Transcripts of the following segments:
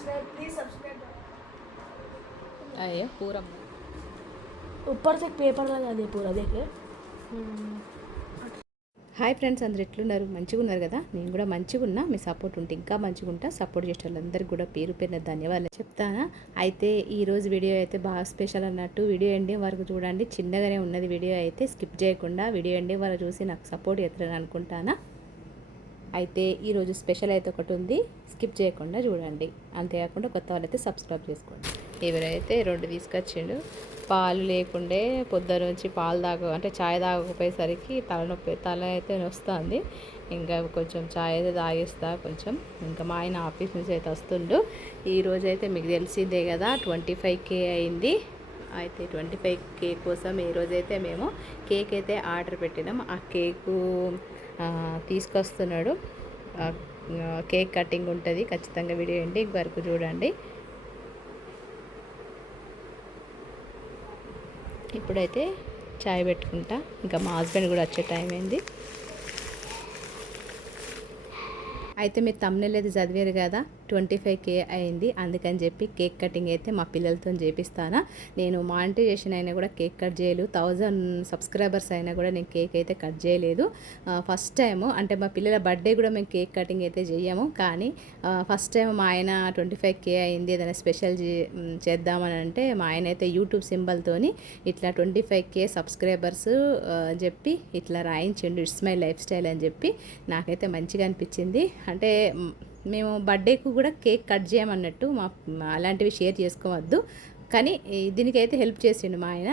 Subscribe please subscribe. अये पूरा ऊपर से पेपर लगा दे पूरा देखे। హాయ్ ఫ్రెండ్స్, అందరు ఎట్లున్నారు? మంచిగా ఉన్నారు కదా? నేను కూడా మంచిగా ఉన్నా. మీ సపోర్ట్ ఉంటే ఇంకా మంచిగా ఉంటా. సపోర్ట్ చేసే వాళ్ళందరికీ కూడా పేరు పేరున ధన్యవాదాలు చెప్తానా. అయితే ఈరోజు వీడియో అయితే బాగా స్పెషల్ అన్నట్టు. వీడియో ఎండింగ్ వరకు చూడండి. చిన్నగానే ఉన్నది వీడియో, అయితే స్కిప్ చేయకుండా వీడియో ఎండింగ్ వరకు చూసి నాకు సపోర్ట్ చేస్తారని అనుకుంటానా. అయితే ఈరోజు స్పెషల్ అయితే ఒకటి ఉంది, స్కిప్ చేయకుండా చూడండి. అంతేకాకుండా కొత్త వాళ్ళైతే సబ్స్క్రైబ్ చేసుకోండి. ఎవరైతే 2 తీసుకొచ్చిండు. పాలు లేకుండే పొద్దున నుంచి పాలు అంటే ఛాయ్ తాగకపోయేసరికి తల అయితే వస్తుంది. ఇంకా కొంచెం ఛాయ్ అయితే తాగిస్తా కొంచెం. ఇంకా మా ఆయన ఆఫీస్ నుంచి అయితే వస్తుండు. ఈరోజు అయితే మీకు తెలిసిందే కదా, 25K అయింది. అయితే 25K కోసం ఈరోజైతే మేము కేక్ అయితే ఆర్డర్ పెట్టినాం. ఆ కేకు తీసుకొస్తున్నాడు. కేక్ కటింగ్ ఉంటుంది, ఖచ్చితంగా వీడియో ఎండింగ్ వరకు చూడండి. ఇప్పుడైతే చాయ్ పెట్టుకుంటా. ఇంకా మా హస్బెండ్ కూడా వచ్చే టైం అయింది. అయితే మీరు తమ్ముళ్ళు అయితే చదివారు కదా, 25K అయింది. అందుకని చెప్పి కేక్ కటింగ్ అయితే మా పిల్లలతో చేపిస్తాను. నేను మానిటైజేషన్ అయినా కూడా కేక్ కట్ చేయలేదు. 1000 సబ్స్క్రైబర్స్ అయినా కూడా నేను కేక్ అయితే కట్ చేయలేదు. ఫస్ట్ టైము, అంటే మా పిల్లల బర్త్డే కూడా మేము కేక్ కటింగ్ అయితే చేయము. కానీ ఫస్ట్ టైం మా ఆయన 25K అయింది, ఏదైనా స్పెషల్ చేద్దామని అంటే మా ఆయన అయితే యూట్యూబ్ సింబల్తోని ఇట్లా 25K సబ్స్క్రైబర్స్ చెప్పి ఇట్లా రాయించిండు, ఇట్స్ మై లైఫ్ స్టైల్ అని చెప్పి. నాకైతే మంచిగా అనిపించింది. అంటే మేము బర్త్డేకు కూడా కేక్ కట్ చేయమన్నట్టు, అలాంటివి షేర్ చేసుకోవద్దు. కానీ దీనికైతే హెల్ప్ చేసిండు మా ఆయన.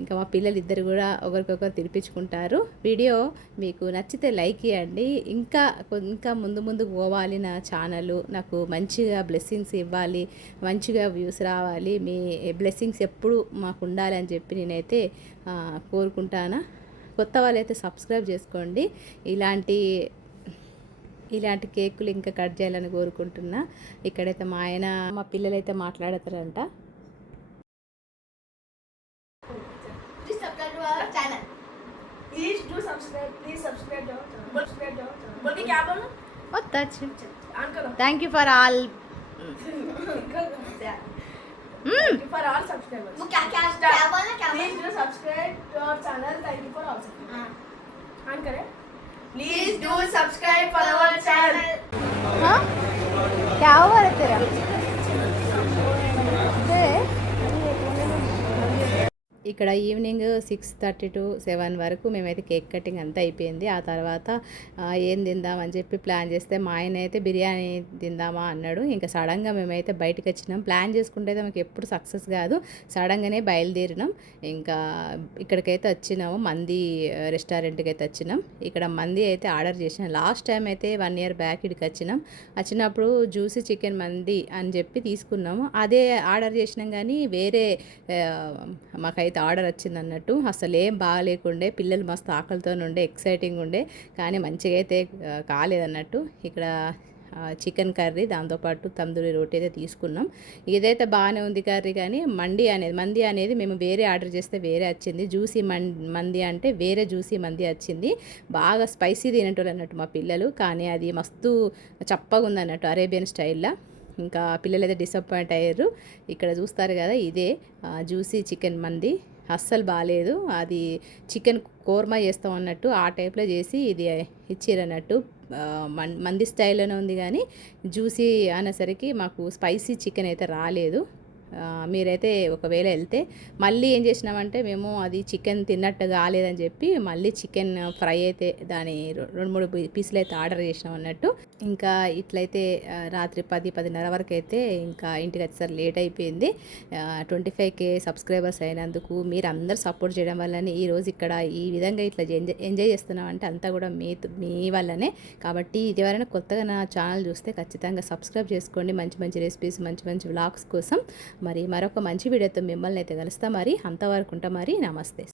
ఇంకా మా పిల్లలు ఇద్దరు కూడా ఒకరికొకరు తినిపించుకుంటారు. వీడియో మీకు నచ్చితే లైక్ ఇవ్వండి. ఇంకా ముందు పోవాలి నా ఛానల్. నాకు మంచిగా బ్లెస్సింగ్స్ ఇవ్వాలి, మంచిగా వ్యూస్ రావాలి. మీ బ్లెస్సింగ్స్ ఎప్పుడు మాకు ఉండాలి అని చెప్పి నేనైతే కోరుకుంటాను. కొత్త వాళ్ళైతే సబ్స్క్రైబ్ చేసుకోండి. ఇలాంటి కేకులు ఇంకా కట్ చేయాలని కోరుకుంటున్నా. ఇక్కడైతే మా ఆయన మా పిల్లలైతే మాట్లాడతారంట. Thank you for all for all subscribers. क्या बोलना please do subscribe to our channel. Thank you for all subscribe. On करें. Please do subscribe for our channel. हाँ क्या हुआ है तेरा? ఇక్కడ ఈవినింగ్ 6:30 to 7 వరకు మేమైతే కేక్ కటింగ్ అంతా అయిపోయింది. ఆ తర్వాత ఏం తిందామని చెప్పి ప్లాన్ చేస్తే మా ఆయన అయితే బిర్యానీ తిందామా అన్నాడు. ఇంకా సడన్గా మేమైతే బయటకు వచ్చినాం. ప్లాన్ చేసుకుంటే అయితే మాకు ఎప్పుడు సక్సెస్ కాదు. సడన్గానే బయలుదేరినాం. ఇంకా ఇక్కడికైతే వచ్చినాము, మంది రెస్టారెంట్కి అయితే వచ్చినాం. ఇక్కడ మంది అయితే ఆర్డర్ చేసినాం. లాస్ట్ టైం అయితే 1 year బ్యాక్ ఇక్కడికి వచ్చినప్పుడు జ్యూసీ చికెన్ మంది అని చెప్పి తీసుకున్నాము. అదే ఆర్డర్ చేసినాం, కానీ వేరే మాకైతే ఆర్డర్ వచ్చింది అన్నట్టు. అసలు ఏం బాగాలేకుండే, పిల్లలు మస్తు ఆకలితో ఉండే, ఎక్సైటింగ్ ఉండే, కానీ మంచిగా అయితే కాలేదన్నట్టు. ఇక్కడ చికెన్ కర్రీ, దాంతోపాటు తందూరి రోటీ అయితే తీసుకున్నాం. ఇదైతే బాగానే ఉంది కర్రీ, కానీ మంది అనేది మేము వేరే ఆర్డర్ చేస్తే వేరే వచ్చింది. జ్యూసీ మంది అంటే వేరే జ్యూసీ మంది వచ్చింది. బాగా స్పైసీ తినేటోళ్ళు అన్నట్టు మా పిల్లలు, కానీ అది మస్తు చప్పగా ఉంది అన్నట్టు, అరేబియన్ స్టైల్లో. ఇంకా పిల్లలు అయితే డిసప్పాయింట్ అయ్యారు. ఇక్కడ చూస్తారు కదా, ఇదే జ్యూసీ చికెన్ మంది. అస్సలు బాగాలేదు. అది చికెన్ కోర్మా చేస్తాం అన్నట్టు ఆ టైప్లో చేసి ఇది ఇచ్చిరన్నట్టు. మంది స్టైల్లోనే ఉంది, కానీ జ్యూసీ అనేసరికి మాకు స్పైసీ చికెన్ అయితే రాలేదు. మీరైతే ఒకవేళ వెళ్తే మళ్ళీ ఏం చేసినామంటే, మేము అది చికెన్ తిన్నట్టు కాలేదని చెప్పి మళ్ళీ చికెన్ ఫ్రై అయితే దాని 2-3 పీసులు అయితే ఆర్డర్ చేసినాం అన్నట్టు. ఇంకా ఇట్లయితే రాత్రి 10-10:30 వరకు అయితే ఇంకా ఇంటికి వచ్చేసరికి లేట్ అయిపోయింది. 25K సబ్స్క్రైబర్స్ అయినందుకు మీరు అందరు సపోర్ట్ చేయడం వల్లనే ఈరోజు ఇక్కడ ఈ విధంగా ఇట్లా ఎంజాయ్ చేస్తున్నామంటే అంతా కూడా మీ వల్లనే. కాబట్టి ఇది ఎవరైనా కొత్తగా నా ఛానల్ చూస్తే ఖచ్చితంగా సబ్స్క్రైబ్ చేసుకోండి. మంచి మంచి రెసిపీస్, మంచి మంచి వ్లాగ్స్ కోసం. మరి మరొక మంచి వీడియోతో మిమ్మల్ని అయితే కలుస్తా. మరి అంతవరకు ఉంటా. మరి నమస్తే.